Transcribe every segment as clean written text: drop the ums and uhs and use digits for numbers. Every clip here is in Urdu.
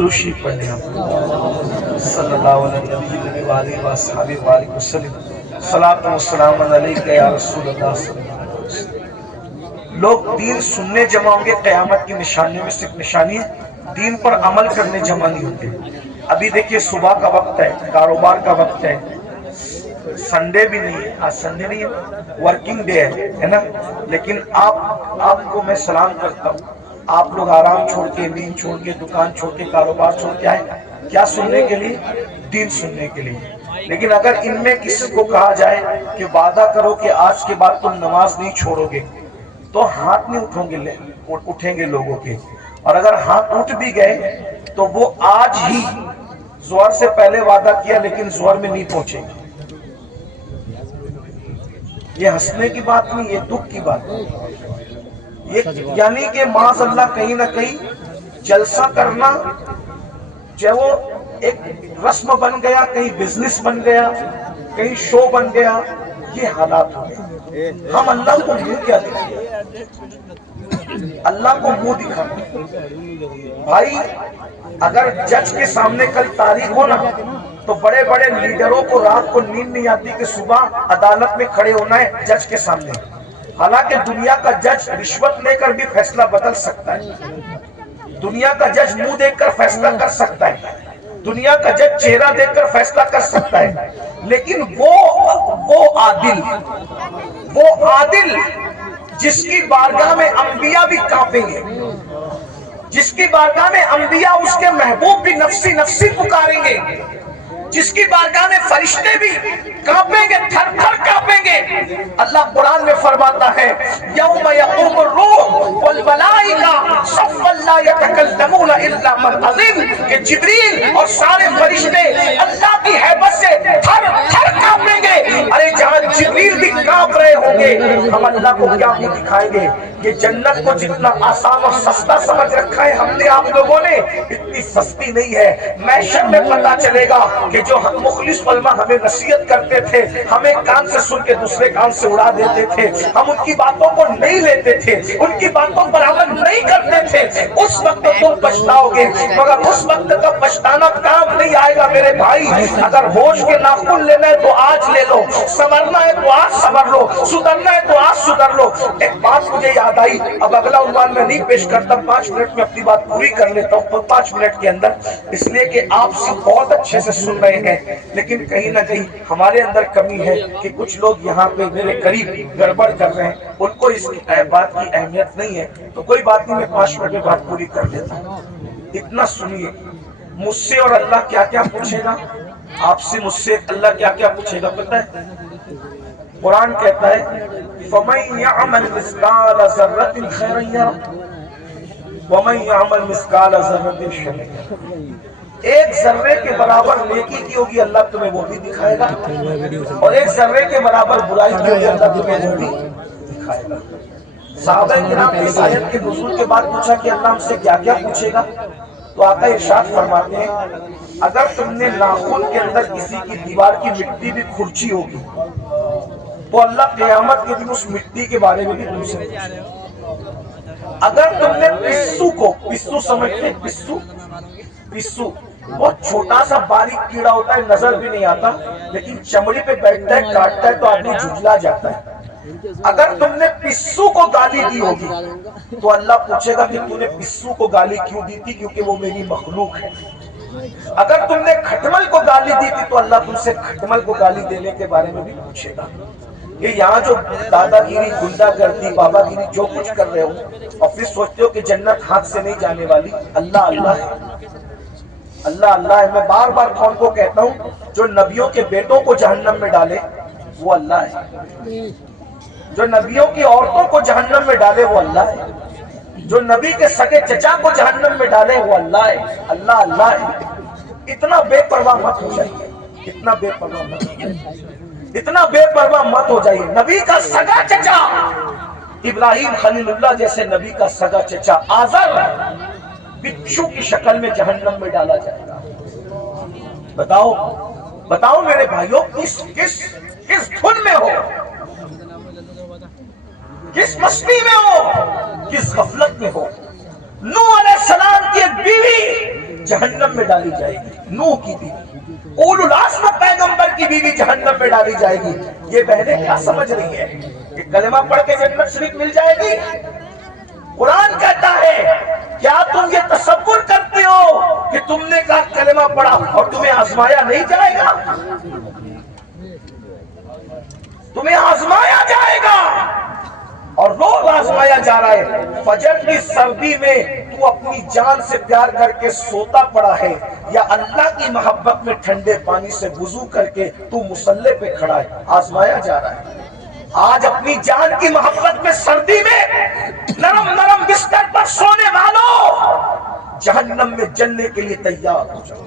درود شریف پڑھ لیں آپ صلی اللہ علیہ وآلہ وسلم صلاۃ و سلام علیک یا رسول اللہ صلی اللہ علیہ وسلم۔ لوگ دین سننے جمع ہوں گے، قیامت کی نشانیوں میں سے ایک نشانی ہے دین پر عمل کرنے جمع نہیں ہوتے۔ ابھی دیکھیے صبح کا وقت ہے، کاروبار کا وقت ہے، سنڈے بھی نہیں ہے، آج سنڈے نہیں ہے، ورکنگ ڈے ہے نا، لیکن آپ کو میں سلام کرتا ہوں، آپ لوگ آرام چھوڑ کے، نیند چھوڑ کے، دکان چھوڑ کے، کاروبار چھوڑ کے آئے کیا سننے کے لیے؟ دین سننے کے لیے۔ لیکن اگر ان میں کسی کو کہا جائے کہ وعدہ کرو کہ آج کے بعد تم نماز نہیں چھوڑو گے، تو ہاتھ نہیں اٹھیں گے لوگوں کے، اور اگر ہاتھ اٹھ بھی گئے تو وہ آج ہی ظہر سے پہلے وعدہ کیا لیکن ظہر میں نہیں پہنچے گے۔ یہ ہنسنے کی بات نہیں، یہ دکھ کی بات ہے۔ یعنی کہ معاذ اللہ کہیں نہ کہیں جلسہ کرنا چاہے وہ ایک رسم بن گیا، کہیں بزنس بن گیا، کہیں شو بن گیا، یہ حالات ہوئے۔ ہم اللہ کو منہ کیا دکھائیں؟ اللہ کو منہ دکھانا بھائی، اگر جج کے سامنے کل تاریخ ہو نا تو بڑے بڑے لیڈروں کو رات کو نیند نہیں آتی کہ صبح عدالت میں کھڑے ہونا ہے جج کے سامنے، حالانکہ دنیا کا جج رشوت لے کر بھی فیصلہ بدل سکتا ہے، دنیا کا جج منہ دیکھ کر فیصلہ کر سکتا ہے، دنیا کا جج چہرہ دیکھ کر فیصلہ کر سکتا ہے، لیکن وہ عادل جس کی بارگاہ میں انبیاء بھی کانپیں گے، جس کی بارگاہ میں انبیاء اس کے محبوب بھی نفسی نفسی پکاریں گے، جس کی بارگاہ میں فرشتے بھی کانپیں گے، تھر تھر کانپیں گے۔ اللہ قرآن میں فرماتا ہے یوم یقوم الروح والملائکہ صفا لا یتکلمون الا من اذن، کہ جبریل اور سارے فرشتے اللہ کی ہیبت سے تھر تھر کانپیں گے۔ ارے جہاں جبریل بھی کانپ رہے ہوں گے، ہم اللہ کو کیا منہ دکھائیں گے؟ یہ جنت کو جتنا آسان اور سستا سمجھ رکھا ہے ہم نے آپ لوگوں نے، اتنی سستی نہیں ہے۔ محشر میں پتہ چلے گا کہ جو ہم مخلص علماء ہمیں نصیحت کرتے تھے، ہمیں کان سے سن کے دوسرے کان سے اڑا دیتے تھے، ہم ان کی باتوں کو نہیں لیتے تھے، ان کی باتوں پر عمل نہیں کرتے تھے، اس وقت تم پچھتاؤ گے، مگر اس وقت کا پچھتانا کام نہیں آئے گا میرے بھائی۔ اگر ہوش کے ناخن لینا ہے تو آج لے لو، سنورنا ہے تو آج سنور لو، سدھرنا ہے تو آج سدھر لو۔ ایک بات مجھے یاد آئی، اب اگلا عنوان میں نہیں پیش کرتا، 5 منٹ میں اپنی بات پوری کر لیتا ہوں 5 منٹ کے اندر، اس لیے کہ آپ سب بہت اچھے سے سن رہے ہیں، لیکن کہیں نہ کہیں ہمارے اندر کمی ہے کہ کچھ لوگ یہاں پہ میرے قریب گڑبڑ کر رہے ہیں، ان کو اس بات کی اہمیت نہیں ہے، تو کوئی بات نہیں، میں 5 منٹ میں بات پوری کر دیتا ہوں۔ اتنا سنیے، مجھ سے اور اللہ کیا کیا پوچھے گا، آپ سے مجھ سے اللہ کیا کیا پوچھے گا پتہ ہے؟ قرآن کہتا ہے فَمَن يَعْمَلْ مِثْقَالَ ذَرَّةٍ خَيْرًا يَرَهُ وَمَن يَعْمَلْ مِثْقَالَ ذَرَّةٍ شَرًّا يَرَهُ۔ ایک ذرے کے برابر نیکی کی ہوگی اللہ تمہیں وہ بھی دکھائے گا، اور ایک ذرے کے برابر برائی کی ہوگی اللہ تمہیں وہ بھی دکھائے گا۔ صحابہ کرام نے اس آیت کے نزول کے بعد پوچھا کہ اللہ ہم سے کیا کیا پوچھے گا، تو آقا ارشاد فرماتے ہیں اگر تم نے ناخن کے اندر کسی کی دیوار کی مٹی بھی کھرچی ہوگی تو اللہ قیامت کے دن اس مٹی کے بارے میں بھی تم سے پوچھے گا۔ اگر تم نے پسو سمجھتے ہیں، پسو بہت چھوٹا سا باریک کیڑا ہوتا ہے، نظر بھی نہیں آتا، لیکن چمڑی پہ بیٹھتا ہے، کاٹتا ہے تو آدمی جھجلا جاتا ہے۔ اگر تم نے پسو کو گالی دی ہوگی تو اللہ پوچھے گا کہ تم نے پسو کو گالی کیوں دی تھی، کیونکہ وہ میری مخلوق ہے۔ اگر تم نے کھٹمل کو گالی دی تھی تو اللہ تم سے کھٹمل کو گالی دینے کے بارے میں بھی پوچھے گا۔ کہ یہاں جو دادا گیری، گنڈا گردی، بابا گیری جو کچھ کر رہے ہو اور پھر سوچتے ہو کہ جنت ہاتھ سے نہیں جانے والی، اللہ اللہ ہے، اللہ اللہ ہے۔ میں بار بار کون کو کہتا ہوں، جو نبیوں کے بیٹوں کو جہنم میں ڈالے وہ اللہ ہے، جو نبیوں کی عورتوں کو جہنم میں ڈالے وہ اللہ ہے، جو نبی کے سگے چچا کو جہنم میں ڈالے وہ اللہ ہے، اللہ اللہ ہے۔ اتنا بے پرواہ مت ہو جائیے، اتنا بے پرواہ مت ہو جائیے، اتنا بے پرواہ مت ہو جائیے۔ نبی کا سگا چچا ابراہیم خلیل اللہ جیسے نبی کا سگا چچا آزر بچھو کی شکل میں جہنم میں ڈالا جائے گا۔ بتاؤ میرے بھائیوں، کس دھن میں ہو، کس مستی میں ہو، کس غفلت میں ہو؟ نوح علیہ السلام کی ایک بیوی جہنم میں ڈالی جائے گی، نوح کی بیوی، اولو العزم پیغمبر کی بیوی جہنم میں ڈالی جائے گی۔ یہ بہنیں کیا سمجھ رہی ہیں کہ کلمہ پڑھ کے جنت شریف مل جائے گی؟ قرآن کہتا ہے کیا تم یہ تصور کرتے ہو کہ تم نے کہا کلمہ پڑھا اور تمہیں آزمایا نہیں جائے گا؟ تمہیں آزمایا جائے گا، اور روز آزمایا جا رہا ہے۔ فجر کی سردی میں تو اپنی جان سے پیار کر کے سوتا پڑا ہے، یا اللہ کی محبت میں ٹھنڈے پانی سے وضو کر کے تو مصلی پہ کھڑا ہے، آزمایا جا رہا ہے۔ آج اپنی جان کی محبت میں سردی میں نرم نرم بستر پر سونے والوں، جہنم میں جلنے کے لیے تیار ہو جاؤ۔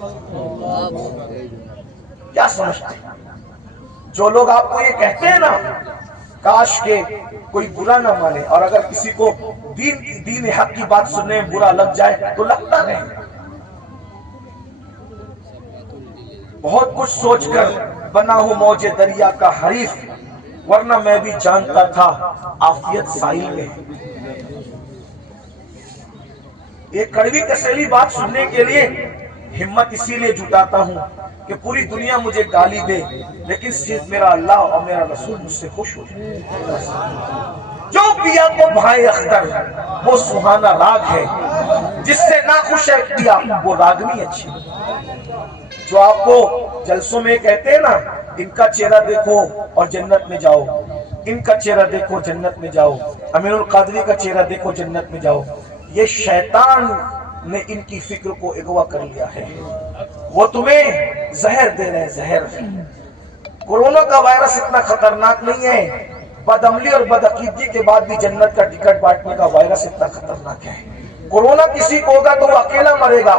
کیا سمجھتے ہیں؟ جو لوگ آپ کو یہ کہتے ہیں نا کاش کہ کوئی برا نہ مانے، اور اگر کسی کو دین حق کی بات سننے میں برا لگ جائے تو لگتا نہیں، بہت کچھ سوچ کر بنا ہوں موج دریا کا حریف، ورنہ میں بھی جانتا تھا عافیت ساحل میں۔ ایک کڑوی کسیلی بات سننے کے لیے ہمت اسی لیے جٹاتا ہوں کہ پوری دنیا مجھے گالی دے، لیکن صرف میرا اللہ اور میرا رسول مجھ سے خوش ہو جائے۔ جو پیا کو بھائے اختر وہ سہانا راگ ہے، جس سے ناخوش ہے پیا وہ راگنی اچھی۔ جو آپ کو جلسوں میں کہتے ہیں نا ان کا چہرہ دیکھو اور جنت میں جاؤ، ان کا چہرہ دیکھو جنت میں جاؤ، امین القادری کا چہرہ دیکھو جنت میں جاؤ، یہ شیطان نے ان کی فکر کو اغوا کر لیا ہے۔ وہ تمہیں زہر دے رہے ہیں، زہر۔ کورونا کا وائرس اتنا خطرناک نہیں ہے، بد عملی اور بد عقیدگی کے بعد بھی جنت کا ٹکٹ بانٹنے کا وائرس اتنا خطرناک ہے۔ کورونا کسی کو ہوگا تو وہ اکیلا مرے گا،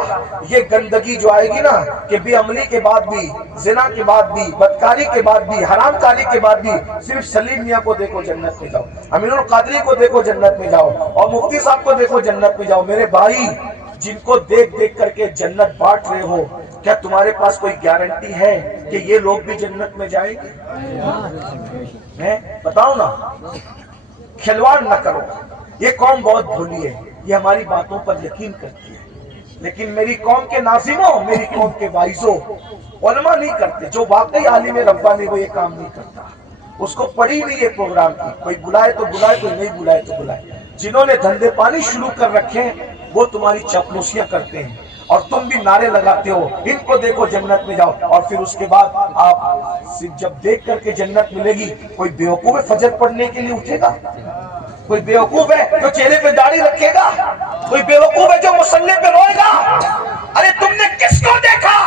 یہ گندگی جو آئے گی نا کہ بے عملی کے بعد بھی، زنا کے بعد بھی، بدکاری کے بعد بھی، حرام کاری کے بعد بھی، صرف سلیم میاں کو دیکھو جنت میں جاؤ، امین القادری کو دیکھو جنت میں جاؤ، اور مفتی صاحب کو دیکھو جنت میں جاؤ۔ میرے بھائی جن کو دیکھ دیکھ کر کے جنت بانٹ رہے ہو، کیا تمہارے پاس کوئی گارنٹی ہے کہ یہ لوگ بھی جنت میں جائیں گے؟ بتاؤ نا، کھلواڑ نہ کرو۔ یہ قوم بہت بھولی ہے، یہ ہماری باتوں پر یقین کرتی ہے، لیکن میری قوم کے ناظموں، میری قوم کے واعظوں، علماء نہیں کرتے۔ جو واقعی عالم ربانی وہ یہ کام نہیں کرتا، اس کو پڑھی نہیں ہے پروگرام کی، کوئی بلائے تو بلائے، کوئی نہیں بلائے تو بلائے۔ جنہوں نے دھندے پانی شروع کر رکھے ہیں وہ تمہاری چاپلوسیاں کرتے ہیں، اور تم بھی نعرے لگاتے ہو ان کو دیکھو جنت میں جاؤ، اور پھر اس کے بعد آپ جب دیکھ کر کے جنت ملے گی، کوئی بیوقوف فجر پڑھنے کے لیے اٹھے گا؟ کوئی بیوقوف ہے جو چہرے پہ داڑھی رکھے گا؟ کوئی بیوقوف ہے جو مصلی پہ روئے گا؟ ارے تم نے کس کو دیکھا؟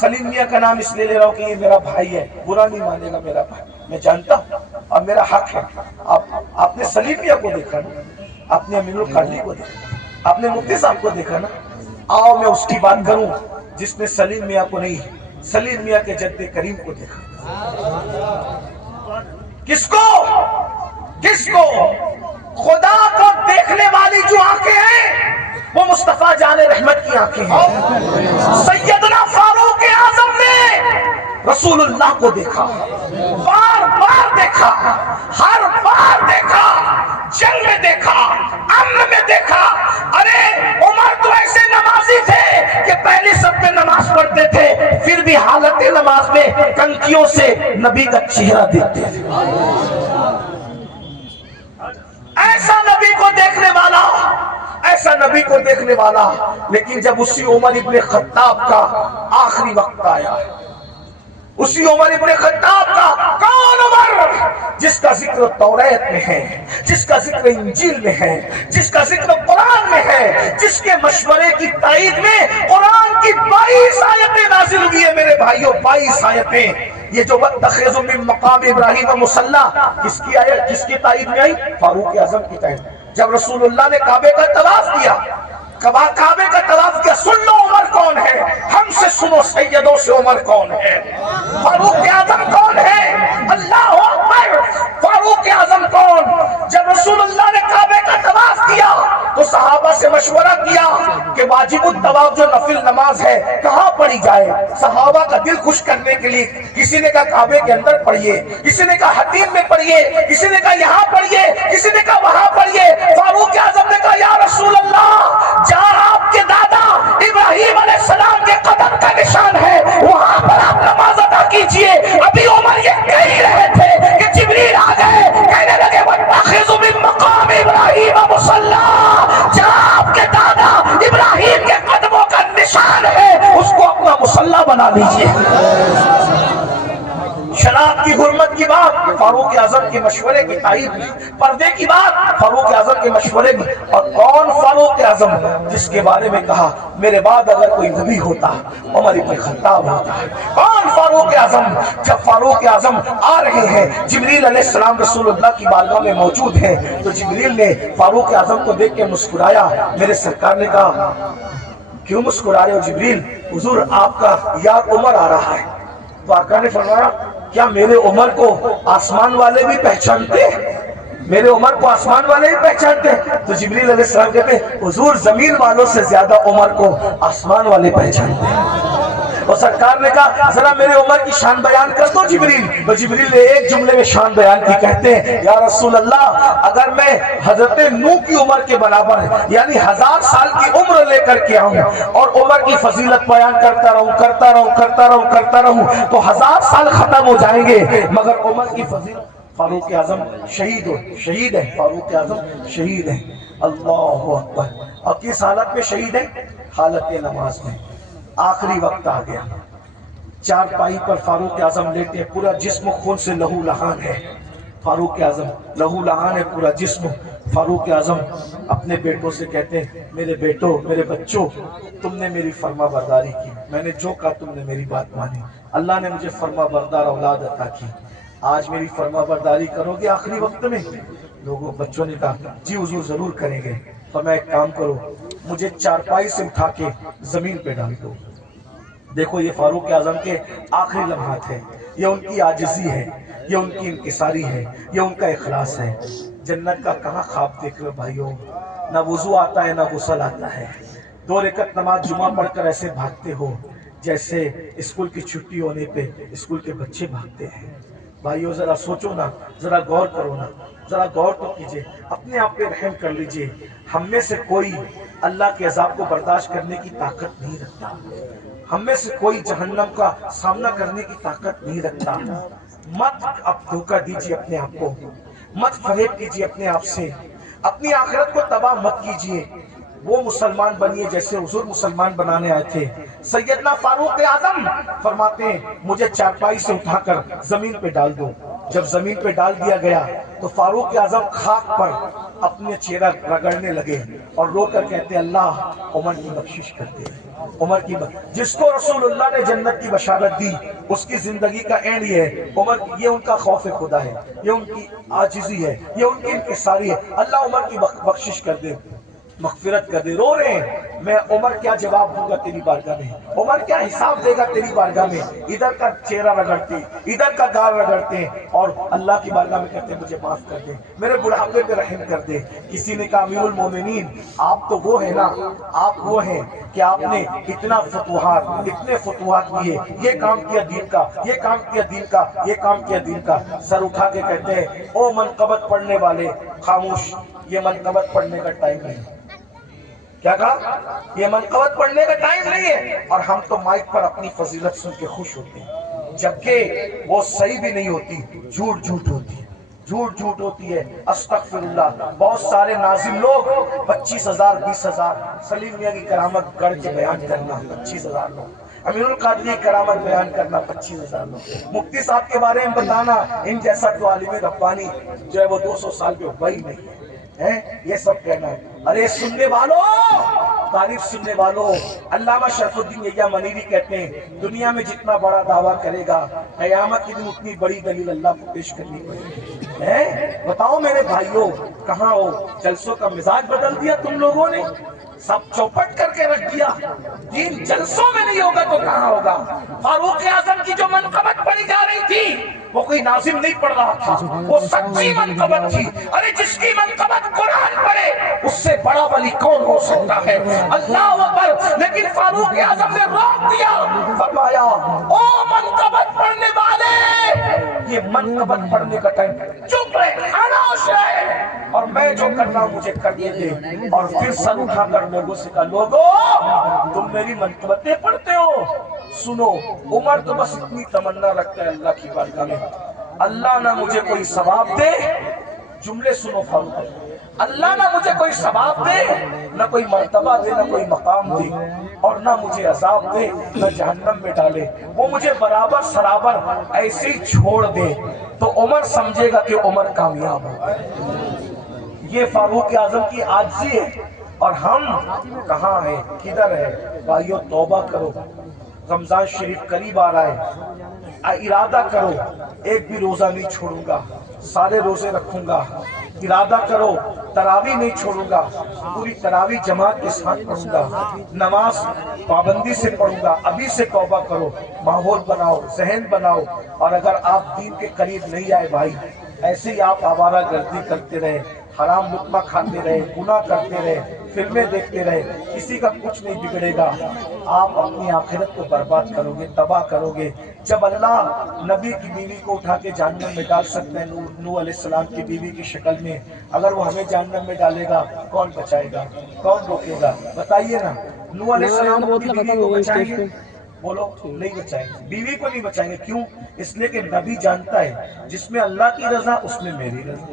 سلیم میاں کا نام اس لیے لے رہا ہوں کہ یہ میرا بھائی ہے، برا نہیں مانے گا میرا بھائی، میں جانتا ہوں اور میرا حق ہے۔ آپ نے سلیم میاں کو دیکھا نا، آپ نے امین القادری کو دیکھا، آپ نے مفتی صاحب کو دیکھا نا۔ آؤ میں اس کی بات کروں جس نے سلیم میاں کو نہیں، سلیم میاں کے جد کریم کو دیکھا۔ کس کو؟ کس کو؟ خدا کو دیکھنے والی جو آنکھیں ہیں وہ مصطفیٰ جان رحمت کی آنکھیں ہیں۔ سیدنا فاروق اعظم نے رسول اللہ کو دیکھا، بار بار دیکھا، ہر بار دیکھا، جنگ میں دیکھا، امن میں دیکھا۔ ارے عمر تو ایسے نمازی تھے کہ پہلی صف میں نماز پڑھتے تھے، پھر بھی حالت نماز میں کنکیوں سے نبی کا چہرہ دیکھتے تھے۔ ایسا نبی کو دیکھنے والا، ایسا نبی کو دیکھنے والا۔ لیکن جب اسی عمر ابن خطاب کا آخری وقت آیا، اسی عمر ابن خطاب کا، کون عمر؟ جس کا ذکر توریت میں ہے، جس کا ذکر انجیل میں ہے، جس کا ذکر قرآن میں ہے، جس کے مشورے کی تائید میں قرآن کی 22 آیتیں نازل ہوئی ہیں میرے بھائیوں، 22 آیتیں۔ یہ جو وَاتَّخِذُوا مِن مَّقَامِ إِبْرَاهِيمَ مُصَلًّى کس کی آیت، کس کی تائید میں آئی؟ فاروق اعظم کی تائید۔ جب رسول اللہ نے کعبے کا طواف کیا، کعبے کا طواف کیا، سن لو عمر کون ہے، ہم سے سنو سیدوں سے عمر کون ہے، فاروق اعظم کون ہے؟ اللہ اکبر! فاروق اعظم کون؟ جب رسول اللہ نے کعبے کا طواف کیا تو صحابہ سے مشورہ کیا کہ واجب الطواف جو نفل نماز ہے کہاں پڑھی جائے؟ صحابہ کا دل خوش کرنے کے لیے کسی نے کہا کعبے کے اندر پڑھیے، کسی نے کہا حتیم میں پڑھیے، کسی نے کہا یہاں پڑھیے، کسی نے کہا وہاں پڑھیے۔ فاروق اعظم نے کہا یا رسول اللہ، جہاں آپ کے دادا ابراہیم علیہ لیجیے۔ شناخت کی حرمت کی بات فاروق اعظم کے مشورے کی تائید میں، پردے کی بات فاروق اعظم کے مشورے میں۔ اور کون فاروق اعظم جس کے بارے میں کہا میرے بعد اگر کوئی نبی ہوتا عمر بن خطاب ہوتا ہے؟ کون فاروق اعظم؟ جب فاروق اعظم آ رہے ہیں، جبریل علیہ السلام رسول اللہ کی بارگاہ میں موجود ہیں، تو جبریل نے فاروق اعظم کو دیکھ کے مسکرایا۔ میرے سرکار نے کہا کیوں مسکرا رہے ہو جبریل؟ حضور آپ کا یار عمر آ رہا ہے۔ تو آقا نے فرمایا کیا میرے عمر کو آسمان والے بھی پہچانتے ہیں؟ میرے عمر کو آسمان والے بھی پہچانتے ہیں؟ تو جبریل علیہ السلام کہتے ہیں حضور زمین والوں سے زیادہ عمر کو آسمان والے پہچانتے ہیں۔ اور سرکار نے کہا ذرا میرے عمر کی شان بیان کر دو جبریل۔ تو جبریل نے ایک جملے میں شان بیان کی، کہتے ہیں یا رسول اللہ اگر میں حضرت نوح کی عمر کے برابر یعنی 1000 سال کی عمر لے کر کے آؤں اور عمر کی فضیلت بیان کرتا رہوں تو 1000 سال ختم ہو جائیں گے، مگر عمر کی فضیلت۔ فاروق اعظم شہید ہے، فاروق اعظم شہید ہے۔ اللہ اکبر۔ اور کس حالت میں شہید ہے؟ حالت نماز میں۔ آخری وقت آ گیا، چار پائی پر فاروق اعظم لیتے ہیں، پورا جسم خون سے لہو لہان ہے۔ فاروق اعظم لہو لہان ہے پورا جسم۔ فاروق اعظم اپنے بیٹوں سے کہتے ہیں میرے بیٹوں، میرے بچوں، تم نے میری فرما برداری کی، میں نے جو کہا تم نے میری بات مانی، اللہ نے مجھے فرما بردار اولاد عطا کی، آج میری فرما برداری کرو گے آخری وقت میں؟ لوگوں بچوں نے کہا جی حضور ضرور کریں گے۔ تو میں ایک کام کرو، مجھے چارپائی سے اٹھا کے زمین پہ ڈال دو۔ دیکھو یہ فاروق اعظم کے آخری لمحات ہیں، یہ ان کی عاجزی ہے، یہ ان کی انکساری ہے، یہ ان کا اخلاص ہے۔ جنت کا کہاں خواب دیکھ رہے بھائیوں؟ نہ وضو آتا ہے نہ غسل آتا ہے، 2 رکعت نماز جمعہ پڑھ کر ایسے بھاگتے ہو جیسے اسکول کی چھٹی ہونے پہ اسکول کے بچے بھاگتے ہیں۔ بھائیو ذرا سوچو نا، ذرا غور کرو نا، ذرا غور تو کیجئے، اپنے آپ پہ رحم کر لیجئے۔ ہم میں سے کوئی اللہ کے عذاب کو برداشت کرنے کی طاقت نہیں رکھتا، ہم میں سے کوئی جہنم کا سامنا کرنے کی طاقت نہیں رکھتا۔ مت اب دھوکہ دیجئے اپنے آپ کو، مت فریب کیجئے اپنے آپ سے، اپنی آخرت کو تباہ مت کیجئے۔ وہ مسلمان بنیے جیسے حضور مسلمان بنانے آئے تھے۔ سیدنا فاروق اعظم فرماتے ہیں مجھے چارپائی سے اٹھا کر زمین پہ ڈال دو۔ جب زمین پہ ڈال دیا گیا تو فاروق اعظم خاک پر اپنے چہرہ رگڑنے لگے اور رو کر کہتے اللہ عمر کی بخشش کرتے ہیں، عمر کی جس کو رسول اللہ نے جنت کی بشارت دی اس کی زندگی کا اینڈ یہ ہے۔ عمر یہ ان کا خوف خدا ہے، یہ ان کی عاجزی ہے، یہ ان کی انکساری ہے۔ اللہ عمر کی بخشش کر دے، مغفرت کر دے۔ رو رہے ہیں میں عمر کیا جواب دوں گا تیری بارگاہ میں، عمر کیا حساب دے گا تیری بارگاہ میں؟ ادھر کا چہرہ رگڑتے، ادھر کا گال رگڑتے ہیں اور اللہ کی بارگاہ میں کہتے ہیں مجھے معاف کر دے، میرے بڑھاپے پہ رحم کر دے۔ کسی نے کہا امیر المومنین آپ تو وہ ہیں نا، آپ وہ ہیں کہ آپ نے اتنے فتوحات کیے، یہ کام کیا دین کا، یہ کام کیا دین کا، یہ کام کیا دین کا۔ سر اٹھا کے کہتے ہیں او منقبت پڑھنے والے خاموش، یہ منقبت پڑھنے کا ٹائم نہیں۔ کیا کہا؟ یہ منقبت پڑھنے کا ٹائم نہیں ہے۔ اور ہم تو مائک پر اپنی فضیلت سن کے خوش ہوتے ہیں، جبکہ وہ صحیح بھی نہیں ہوتی، جھوٹ ہوتی ہے، جھوٹ ہوتی ہے۔ استغفر اللہ۔ بہت سارے ناظم لوگ 25,000 20,000 سلیم میاں کی کرامت گڑھ کے بیان کرنا 25,000 لوگ، امیر القادری کی کرامت بیان کرنا 25,000 لوگ، مفتی صاحب کے بارے میں بتانا ان جیسا تو عالم ربانی جو ہے وہ 200 سال پہ وہی نہیں ہے، یہ سب کہنا ہے۔ ارے سننے والوں، تعریف سننے والوں، علامہ شرف الدین یحییٰ منیری کہتے ہیں دنیا میں جتنا بڑا دعویٰ کرے گا قیامت کے دن اتنی بڑی دلیل اللہ کو پیش کرنی پڑے گی۔ بتاؤ میرے بھائیوں کہاں ہو؟ جلسوں کا مزاج بدل دیا تم لوگوں نے، سب چوپٹ کر کے رکھ دیا۔ دین جلسوں میں نہیں ہوگا تو کہاں ہوگا؟ فاروق اعظم کی جو منقبت پڑھی جا رہی تھی وہ کوئی ناظم نہیں پڑھ رہا تھا، وہ سچی منقبت تھی۔ ارے جس کی منقبت قرآن پڑھے اس سے بڑا ولی کون ہو سکتا ہے؟ اللہ اکبر۔ لیکن فاروق اعظم نے روک دیا، فرمایا او منقبت پڑھنے والے، یہ منقبت پڑھنے کا ٹائم، چپ رہے، خاموش رہے، اور میں جو کرنا مجھے کرنے دے۔ اور پھر سر اٹھا کر لوگوں سے کہا لوگوں تم میری منقبتیں پڑھتے ہو، سنو عمر تو بس اتنی تمنا رکھتا ہے اللہ کی بارگاہ میں، اللہ نہ مجھے کوئی ثواب دے۔ جملے سنو فاروق، اللہ نہ مجھے کوئی ثواب دے، نہ کوئی مرتبہ دے، نہ کوئی مقام دے، اور نہ مجھے عذاب دے، نہ جہنم میں ڈالے، وہ مجھے برابر سرابر ایسے ہی چھوڑ دے، تو عمر سمجھے گا کہ عمر کامیاب ہو۔ یہ فاروق اعظم کی عاجزی ہے، اور ہم کہاں ہیں، کدھر ہے؟ بھائیو توبہ کرو، رمضان شریف قریب آ رہا ہے، ارادہ کرو ایک بھی روزہ نہیں چھوڑوں گا، سارے روزے رکھوں گا، ارادہ کرو تراویح نہیں چھوڑوں گا، پوری تراویح جماعت کے ساتھ پڑھوں گا، نماز پابندی سے پڑھوں گا۔ ابھی سے توبہ کرو، ماحول بناؤ، ذہن بناؤ، اور اگر آپ دین کے قریب نہیں آئے بھائی، ایسے ہی آپ آوارہ گردی کرتے رہے، حرام لقمہ کھاتے رہے، گناہ کرتے رہے، فلمیں دیکھتے رہے، کسی کا کچھ نہیں بگڑے گا، آپ اپنی آخرت کو برباد کرو گے، تباہ کرو گے۔ جب اللہ نبی کی بیوی کو اٹھا کے جہنم میں ڈال سکتے ہیں، نوح علیہ السلام کی بیوی کی شکل میں، اگر وہ ہمیں جہنم میں ڈالے گا، کون بچائے گا، کون روکے گا؟ بتائیے نا۔ نوح علیہ السلام اپنی بیوی کو بچائیں گے؟ بولو نہیں بچائیں گے، بیوی کو نہیں بچائیں گے۔ کیوں؟ اس لیے کہ نبی جانتا ہے جس میں اللہ کی رضا اس میں میری رضا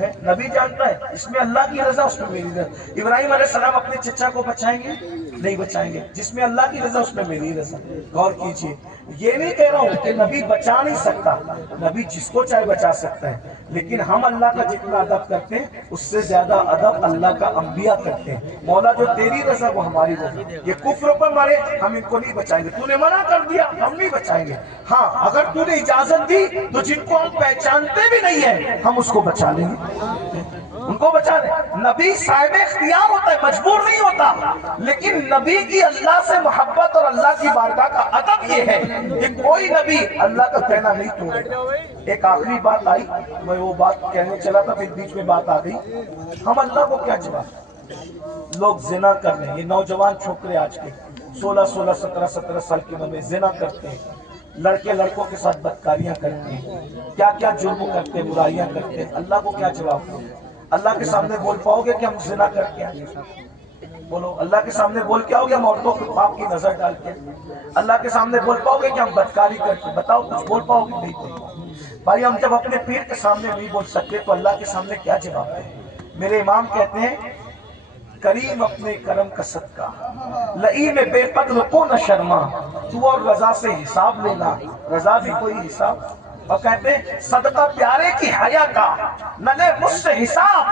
ہے، نبی جانتا ہے اس میں اللہ کی رضا اس میں میری رضا۔ ابراہیم علیہ السلام اپنے چچا کو بچائیں گے؟ نہیں بچائیں گے، جس میں اللہ کی رضا اس میں میری رضا۔ غور کیجئے، یہ نہیں کہہ رہا ہوں کہ نبی بچا نہیں سکتا، نبی جس کو چاہے بچا سکتا ہے، لیکن ہم اللہ کا جتنا ادب کرتے ہیں اس سے زیادہ ادب اللہ کا انبیاء کرتے ہیں۔ مولا جو تیری رضا وہ ہماری رضا، یہ کفر پر مارے ہم ان کو نہیں بچائیں گے، تو نے منع کر دیا ہم نہیں بچائیں گے۔ ہاں اگر تو نے اجازت دی تو جن کو ہم پہچانتے بھی نہیں ہیں ہم اس کو بچا لیں گے، ان کو بچا لیں۔ نبی صاحب اختیار ہوتا ہے، مجبور نہیں ہوتا، لیکن نبی کی اللہ سے محبت اور اللہ کی بارگاہ کا ادب یہ ہے کہ کوئی نبی اللہ کا کہنا نہیں توڑے گا۔ ایک آخری بات آئی، میں وہ بات کہنے چلا تھا پھر بیچ میں بات آ گئی، ہم اللہ کو کیا جواب؟ لوگ زنا کر رہے ہیں، یہ نوجوان چھوکرے آج کے 16 17 سال کی عمر میں زنا کرتے ہیں، لڑکے لڑکوں کے ساتھ بدکاریاں کرتے ہیں، کیا کیا جرم کرتے ہیں، برائیاں کرتے ہیں، اللہ کو کیا جواب دیں؟ اللہ کے سامنے بول پاؤ گے کہ ہم زنا کر کے آئے؟ بولو اللہ کے سامنے بول کے آؤ گے ہم عورتوں کے پاپ کی نظر ڈال کے؟ اللہ کے سامنے بول پاؤ گے کہ ہم بدکاری کرتے؟ بتاؤ کچھ بول پاؤ گے؟ نہیں بول پاؤ۔ بھائی ہم جب اپنے پیر کے سامنے نہیں بول سکتے تو اللہ کے سامنے کیا جواب دیں؟ میرے امام کہتے ہیں کریم اپنے کرم کا صدقہ، لئی میں بے قدر کو نہ شرما، تو اور رضا سے حساب لینا، رضا بھی کوئی حساب۔ اور کہتے ہیں صدقہ پیارے کی حیا کا، نہ لے مجھ سے حساب،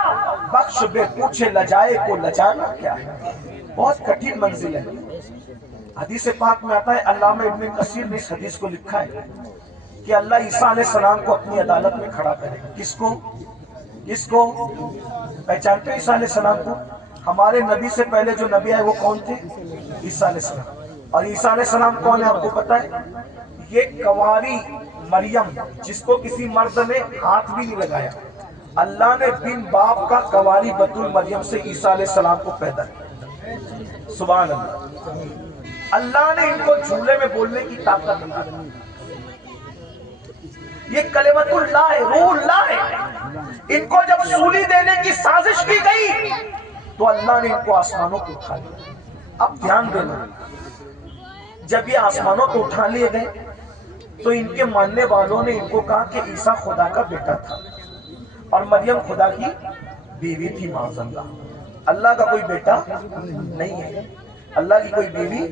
بخش بے پوچھے لجائے کو لجانا کیا ہے۔ بہت کٹھن منزل ہے۔ حدیث پاک میں آتا ہے، علامہ ابن کثیر نے اس حدیث کو لکھا ہے کہ اللہ عیسیٰ علیہ السلام کو اپنی عدالت میں کھڑا کرے گا۔ کس کو؟ کس کو؟ پہچانتے عیسیٰ علیہ السلام کو؟ ہمارے نبی سے پہلے جو نبی آئے وہ کون تھے؟ عیسیٰ علیہ السلام۔ اور عیسیٰ علیہ السلام کون ہے آپ کو پتہ ہے؟ یہ کنواری مریم جس کو کسی مرد نے ہاتھ بھی نہیں لگایا، اللہ نے بن باپ کا کنواری بطول مریم سے عیسیٰ علیہ السلام کو پیدا کیا۔ سبحان اللہ۔ اللہ نے ان کو جھولے میں بولنے کی طاقت دی۔ یہ کلمت اللہ ہے، روح اللہ ہے۔ ان کو جب سولی دینے کی سازش کی گئی تو اللہ نے ان کو آسمانوں کو اٹھا لیا۔ اب دھیان دینا، جب یہ آسمانوں کو اٹھا لیے گئے تو ان کے ماننے والوں نے ان کو کہا کہ عیسیٰ خدا کا بیٹا تھا اور مریم خدا کی بیوی تھی، معاذ اللہ۔ اللہ کا کوئی بیٹا نہیں ہے، اللہ کی کوئی بیوی،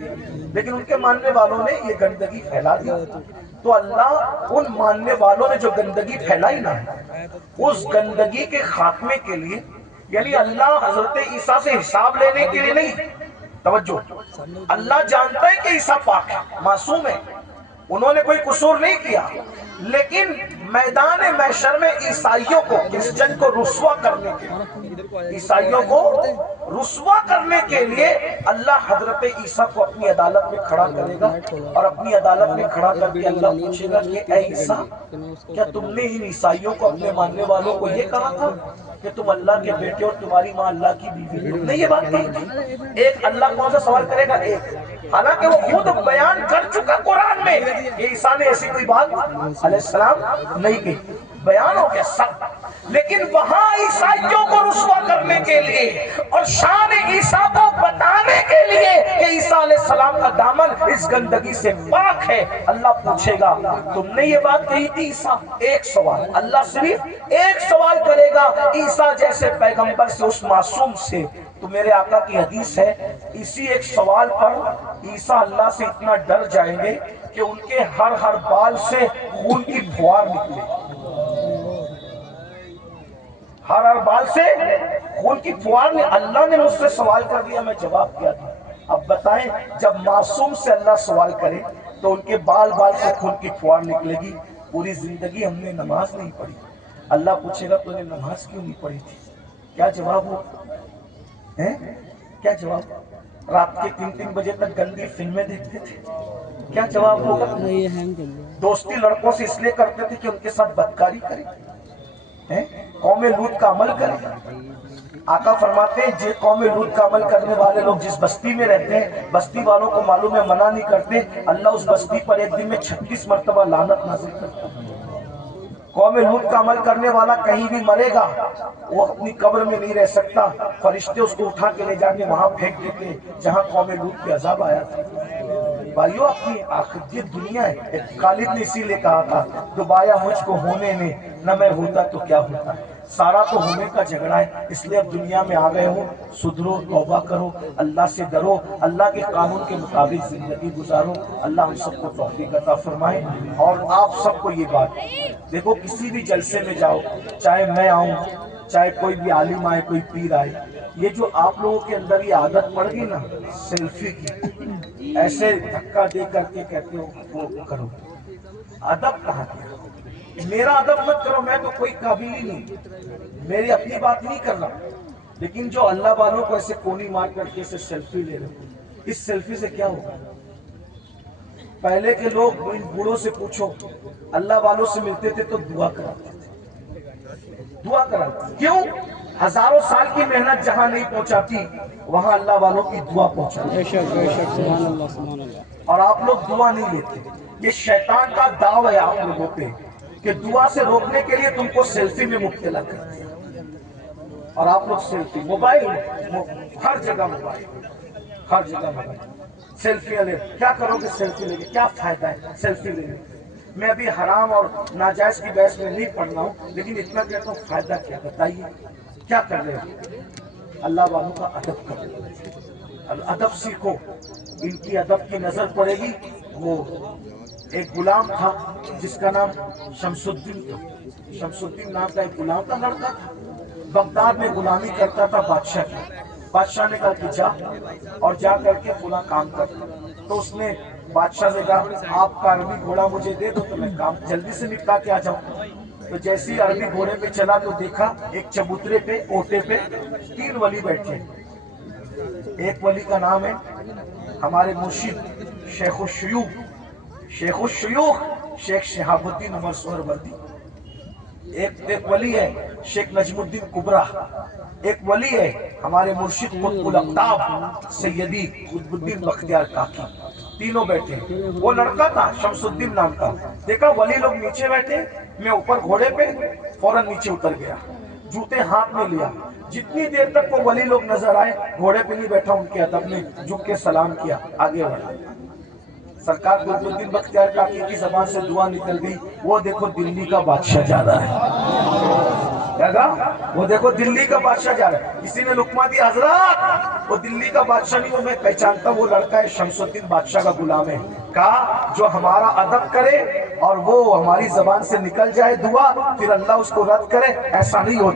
لیکن ان کے ماننے والوں نے یہ گندگی پھیلا دیا۔ تو اللہ ان ماننے والوں نے جو گندگی پھیلائی نا، اس گندگی کے خاتمے کے لیے، یعنی اللہ حضرت عیسیٰ سے حساب لینے کے لیے نہیں، توجہ، اللہ جانتا ہے کہ عیسیٰ پاک ہے، معصوم ہے، انہوں نے کوئی قصور نہیں کیا، لیکن میدان محشر میں عیسائیوں کو، کرسچن کو رسوا کرنے کے لیے، عیسائیوں کو رسوا کرنے کے لیے اللہ حضرت عیسیٰ کو اپنی عدالت میں کھڑا کرے گا، اور اپنی عدالت میں کھڑا کر کے اللہ پوچھے گا کہ اے عیسیٰ، کیا تم نے ان عیسائیوں کو، اپنے ماننے والوں کو یہ کہا تھا کہ تم اللہ کے بیٹے اور تمہاری ماں اللہ کی بیوی؟ تم نے یہ بات کہی تھی؟ ایک اللہ کون سا سوال کرے گا؟ ایک، حالانکہ وہ خود بیان کر چکا قرآن میں کہ عیسیٰ نے ایسی کوئی بات علیہ السلام نہیں کی، بیان ہو گیا سب، لیکن وہاں عیسائیوں کو رسوا کرنے کے لیے اور شان عیسیٰ کو بتانے کے لیے کہ عیسیٰ علیہ السلام کا دامن اس گندگی سے پاک ہے، اللہ پوچھے گا تم نے یہ بات کہی تھی عیسیٰ؟ ایک سوال، اللہ صرف ایک سوال کرے گا عیسیٰ جیسے پیغمبر سے، اس معصوم سے۔ تو میرے آقا کی حدیث ہے، اسی ایک سوال پر عیسیٰ اللہ سے اتنا ڈر جائیں گے کہ ان کے ہر بال سے خون کی پھوار نکلے، ہر بال سے خون کی پھوار نے۔ اللہ نے مجھ سے سوال کر دیا، میں جواب کیا تھا؟ اب بتائیں، جب معصوم سے اللہ سوال کرے تو ان کے بال سے خون کی پھوار نکلے گی۔ پوری زندگی ہم نے نماز نہیں پڑھی، اللہ پوچھے گا تو نے نماز کیوں نہیں پڑھی تھی؟ کیا جواب ہو؟ کیا جواب؟ رات کے 3 بجے تک گندی فلمیں دیکھتے تھے، کیا جواب ہوگا؟ دوستی لڑکوں سے اس لیے کرتے تھے کہ ان کے ساتھ بدکاری کریں، قوم لوط کا عمل کریں۔ آقا فرماتے ہیں جو قوم لوط کا عمل کرنے والے لوگ جس بستی میں رہتے ہیں، بستی والوں کو معلوم ہے منع نہیں کرتے، اللہ اس بستی پر ایک دن میں 36 مرتبہ لعنت نازل کرتا ہے۔ قوم لوط کا عمل کرنے والا کہیں بھی مرے گا، وہ اپنی قبر میں نہیں رہ سکتا، فرشتے اس کو اٹھا کے لے جا کے وہاں پھینک دیتے جہاں قوم لوط پہ عذاب آیا تھا۔ بھائیو، اپنی آخرت یہ دنیا ہے۔ ایک خالد نے اسی لیے کہا تھا، دبایا مجھ کو ہونے نے، نہ میں ہوتا تو کیا ہوتا۔ سارا تو ہونے کا جھگڑا ہے، اس لیے اب دنیا میں آ گئے ہو، سدھرو، توبہ کرو، اللہ سے ڈرو، اللہ کے قانون کے مطابق زندگی گزارو۔ اللہ ہم سب کو توفیق عطا فرمائے۔ اور آپ سب کو یہ بات دیکھو، کسی بھی جلسے میں جاؤ، چاہے میں آؤں، چاہے کوئی بھی عالم آئے، کوئی پیر آئے، یہ جو آپ لوگوں کے اندر یہ عادت پڑ گئی نا سیلفی کی، ایسے دھکا دے کر کے کہتے ہو وہ کرو، ادب کہاں گیا؟ میرا ادب مت کرو، میں تو کوئی قابل ہی نہیں، میری اپنی بات نہیں کر رہا، لیکن جو اللہ والوں کو ایسے کونی مار کر کے ایسے سیلفی لے رہے ہو، اس سیلفی سے کیا ہوگا؟ پہلے کے لوگ ان بوڑھوں سے پوچھو، اللہ والوں سے ملتے تھے تو دعا کراتے تھے، دعا کراتے، کیوں؟ ہزاروں سال کی محنت جہاں نہیں پہنچاتی وہاں اللہ والوں کی دعا پہنچاتی۔ اور آپ لوگ دعا نہیں لیتے، یہ شیطان کا داؤ ہے آپ لوگوں پہ کہ دعا سے روکنے کے لیے تم کو سیلفی میں مبتلا کرتے ہیں۔ اور آپ لوگ سیلفی، موبائل، ہر جگہ موبائل، ہر جگہ موبائل، سیلفی لے، کیا کرو گے سیلفی لے کے؟ کیا فائدہ ہے سیلفی لینے؟ میں ابھی حرام اور ناجائز کی بحث میں نہیں پڑھ رہا ہوں، لیکن اتنا کہتا ہوں فائدہ کیا؟ بتائیے کیا کر رہے ہو؟ اللہ والوں کا ادب کرو، ادب سیکھو، ان کی ادب کی نظر پڑے گی۔ وہ ایک غلام تھا جس کا نام شمس الدین تھا، شمس الدین نام کا ایک غلام کا لڑکا تھا، بغداد میں غلامی کرتا تھا بادشاہ کی۔ بادشاہ نے کہا کہ جا، اور جا کر کے پورا کام کرتا۔ تو اس نے بادشاہ سے کہا آپ کا عربی گھوڑا مجھے دے دو تو میں کام جلدی سے نپٹا کے آ جاؤں۔ تو جیسے ہی عربی گھوڑے پہ چلا تو دیکھا ایک چبوترے پہ، اوٹے پہ 3 ولی بیٹھے۔ ایک ولی کا نام ہے ہمارے مرشد شیخ الشیوخ، شیخ الشیوخ شیخ شہاب الدین عمر سہروردی۔ ایک ولی ہے شیخ نجم الدین کبرا، ایک ولی ہے ہمارے مرشد قطب الاقطاب سیدی قطب الدین بختیار کاکی۔ تینوں بیٹھے، وہ لڑکا تھا شمس الدین نام کا، دیکھا ولی لوگ نیچے بیٹھے، میں اوپر گھوڑے پہ، فوراً نیچے اتر گیا، جوتے ہاتھ میں لیا۔ جتنی دیر تک وہ ولی لوگ نظر آئے، گھوڑے پہ نہیں بیٹھا، ان کے ادب نے جھک کے سلام کیا، آگے بڑھا۔ سرکار قطب الدین بختیار کاکی کی زبان سے دعا نکل گئی، وہ دیکھو دلی کا بادشاہ جا رہا ہے، وہ دیکھو دلی کا بادشاہ جا رہا ہے۔ کسی نے لقمہ دیا، حضرات وہ دلی کا بادشاہ نہیں، وہ میں پہچانتا وہ لڑکا ہے شمس الدین بادشاہ کا غلام ہے۔ کہا جو ہمارا ادب کرے اور وہ ہماری زبان سے نکل جائے دعا، پھر اللہ اس کو رد کرے، ایسا نہیں ہوتا۔